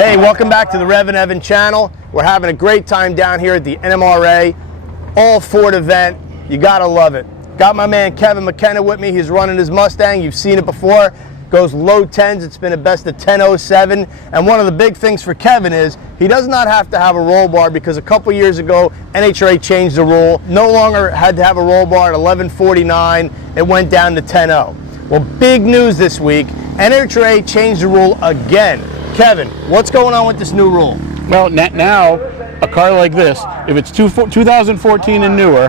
Hey, welcome back to the REVan channel. We're having a great time down here at the NHRA all Ford event. You gotta love it. Got my man Kevin McKenna with me. He's running his Mustang. You've seen it before. Goes low 10s. It's been a best of 10.07. And one of the big things for Kevin is he does not have to have a roll bar, because a couple years ago NHRA changed the rule. No longer had to have a roll bar at 11.49. It went down to 10.0. Well, big news this week. NHRA changed the rule again. Kevin, what's going on with this new rule? Well, now a car like this, if it's 2014 and newer,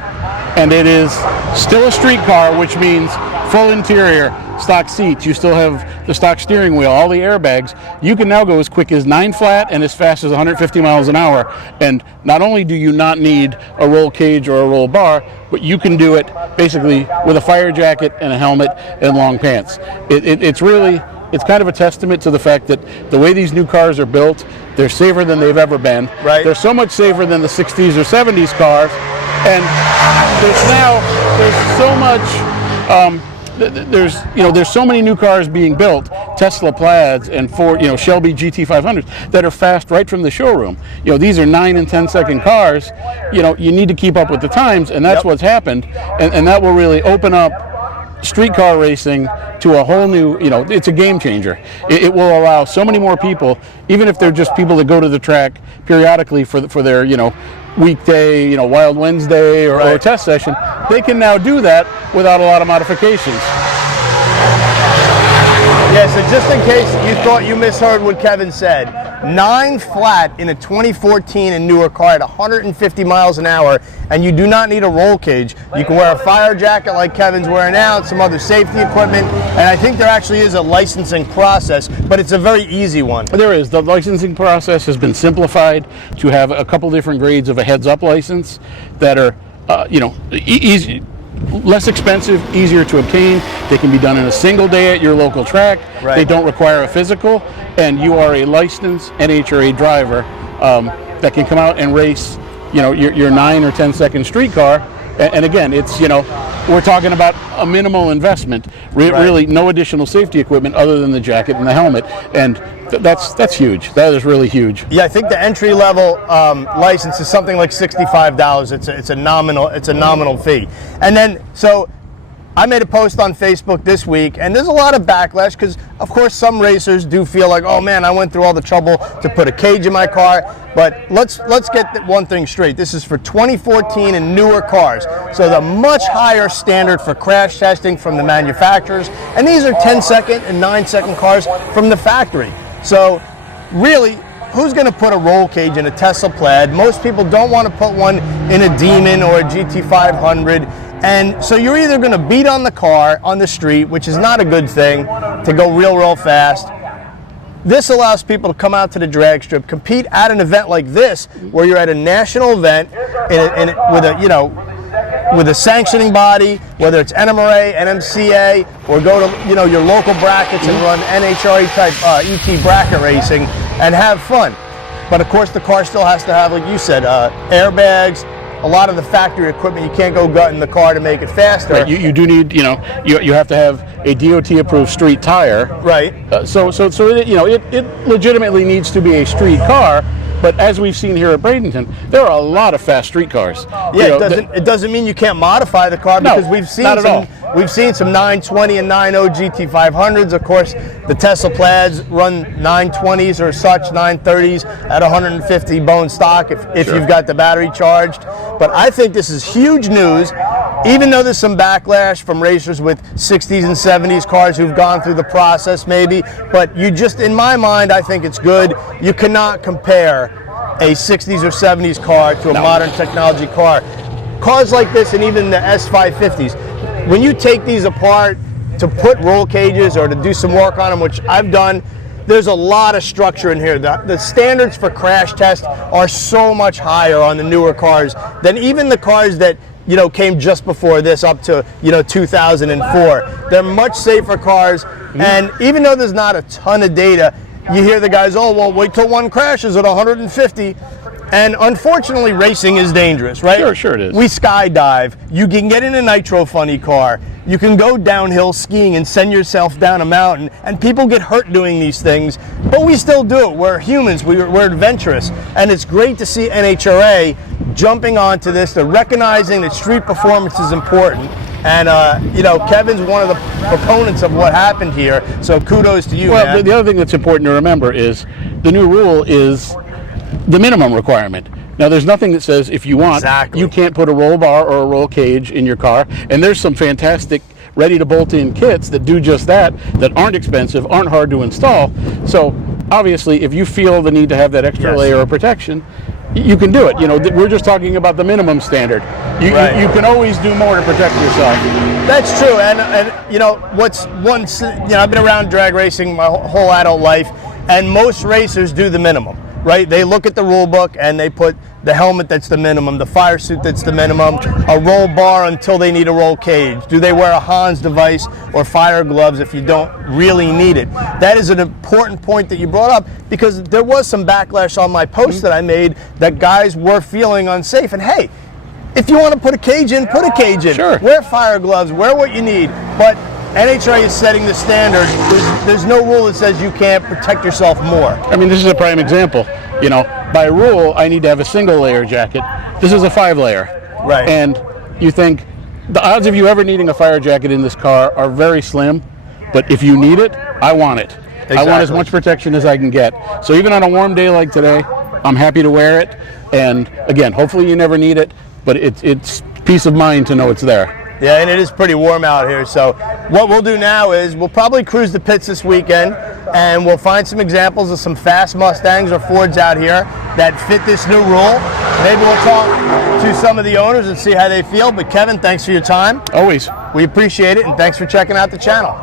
and it is still a street car, which means full interior, stock seats, you still have the stock steering wheel, all the airbags, you can now go as quick as 9 flat and as fast as 150 miles an hour. And not only do you not need a roll cage or a roll bar, but you can do it basically with a fire jacket and a helmet and long pants. It's kind of a testament to the fact that the way these new cars are built, they're safer than they've ever been. Right. They're so much safer than the 60s or 70s cars, and there's so many new cars being built, Tesla Plaids and Ford, Shelby GT500s that are fast right from the showroom. These are 9 and 10 second cars. You need to keep up with the times, and that's what's happened, and that will really open up street car racing to a whole new, it's a game changer. It will allow so many more people, even if they're just people that go to the track periodically for their, weekday, Wild Wednesday or a test session, they can now do that without a lot of modifications. Yeah, so just in case you thought you misheard what Kevin said, 9 flat in a 2014 and newer car at 150 miles an hour, and you do not need a roll cage. You can wear a fire jacket like Kevin's wearing now, and some other safety equipment, and I think there actually is a licensing process, but it's a very easy one. There is. The licensing process has been simplified to have a couple different grades of a heads-up license that are, easy. Less expensive, easier to obtain. They can be done in a single day at your local track. Right. They don't require a physical, and you are a licensed NHRA driver that can come out and race, your 9 or 10 second street car. And again, it's, we're talking about a minimal investment, really no additional safety equipment other than the jacket and the helmet, and that's huge. That is really huge. Yeah, I think the entry level license is something like $65. It's a nominal fee. And then, so I made a post on Facebook this week, and there's a lot of backlash because, of course, some racers do feel like, oh man, I went through all the trouble to put a cage in my car. But let's get one thing straight. This is for 2014 and newer cars, so the much higher standard for crash testing from the manufacturers. And these are 10-second and 9-second cars from the factory. So really, who's going to put a roll cage in a Tesla Plaid? Most people don't want to put one in a Demon or a GT500. And so you're either going to beat on the car on the street, which is not a good thing, to go real fast. This allows people to come out to the drag strip, compete at an event like this, where you're at a national event with a sanctioning body, whether it's NHRA, NMCA, or go to your local brackets and run NHRA type ET bracket racing and have fun. But of course, the car still has to have, like you said, airbags. A lot of the factory equipment, you can't go gut in the car to make it faster. Right, you do need, you have to have a DOT-approved street tire. Right. So it legitimately needs to be a street car. But as we've seen here at Bradenton, there are a lot of fast street cars. Yeah, it doesn't mean you can't modify the car, because we've seen some 920 and 90 GT500s. Of course, the Tesla Plaids run 920s or such, 930s at 150 bone stock if you've got the battery charged. But I think this is huge news, even though there's some backlash from racers with 60s and 70s cars who've gone through the process maybe. But in my mind, I think it's good. You cannot compare a 60s or 70s car to a modern technology car. Cars like this, and even the S550s, when you take these apart to put roll cages or to do some work on them, which I've done, there's a lot of structure in here. The standards for crash tests are so much higher on the newer cars than even the cars that came just before this up to 2004. They're much safer cars, and even though there's not a ton of data, you hear the guys, oh, well, wait till one crashes at 150. And unfortunately, racing is dangerous, right? Sure it is. We skydive. You can get in a nitro funny car. you can go downhill skiing and send yourself down a mountain, and people get hurt doing these things, but we still do it. We're humans, we're adventurous, and it's great to see NHRA jumping onto this. They're recognizing that street performance is important. And, you know, Kevin's one of the proponents of what happened here, so kudos to you, well, man. the other thing that's important to remember is the new rule is the minimum requirement. Now, there's nothing that says if you want, you can't put a roll bar or a roll cage in your car, and there's some fantastic ready-to-bolt-in kits that do just that, that aren't expensive, aren't hard to install. So, obviously, if you feel the need to have that extra layer of protection, you can do it. You know, we're just talking about the minimum standard. You can always do more to protect yourself. That's true, and you know, I've been around drag racing my whole adult life, and most racers do the minimum, right? They look at the rule book and they put the helmet that's the minimum, the fire suit that's the minimum, a roll bar until they need a roll cage. Do they wear a Hans device or fire gloves if you don't really need it? That is an important point that you brought up, because there was some backlash on my post that I made that guys were feeling unsafe. And hey, if you want to put a cage in, put a cage in. Sure. Wear fire gloves, wear what you need. But NHRA is setting the standard. There's no rule that says you can't protect yourself more. I mean, this is a prime example. You know, by rule, I need to have a single layer jacket. This is a 5-layer. Right. And you think the odds of you ever needing a fire jacket in this car are very slim, but if you need it, I want it. Exactly. I want as much protection as I can get. So even on a warm day like today, I'm happy to wear it. And again, hopefully you never need it, but it's peace of mind to know it's there. Yeah, and it is pretty warm out here. So what we'll do now is we'll probably cruise the pits this weekend, and we'll find some examples of some fast Mustangs or Fords out here that fit this new rule. Maybe we'll talk to some of the owners and see how they feel. But Kevin, thanks for your time. Always. We appreciate it, and thanks for checking out the channel.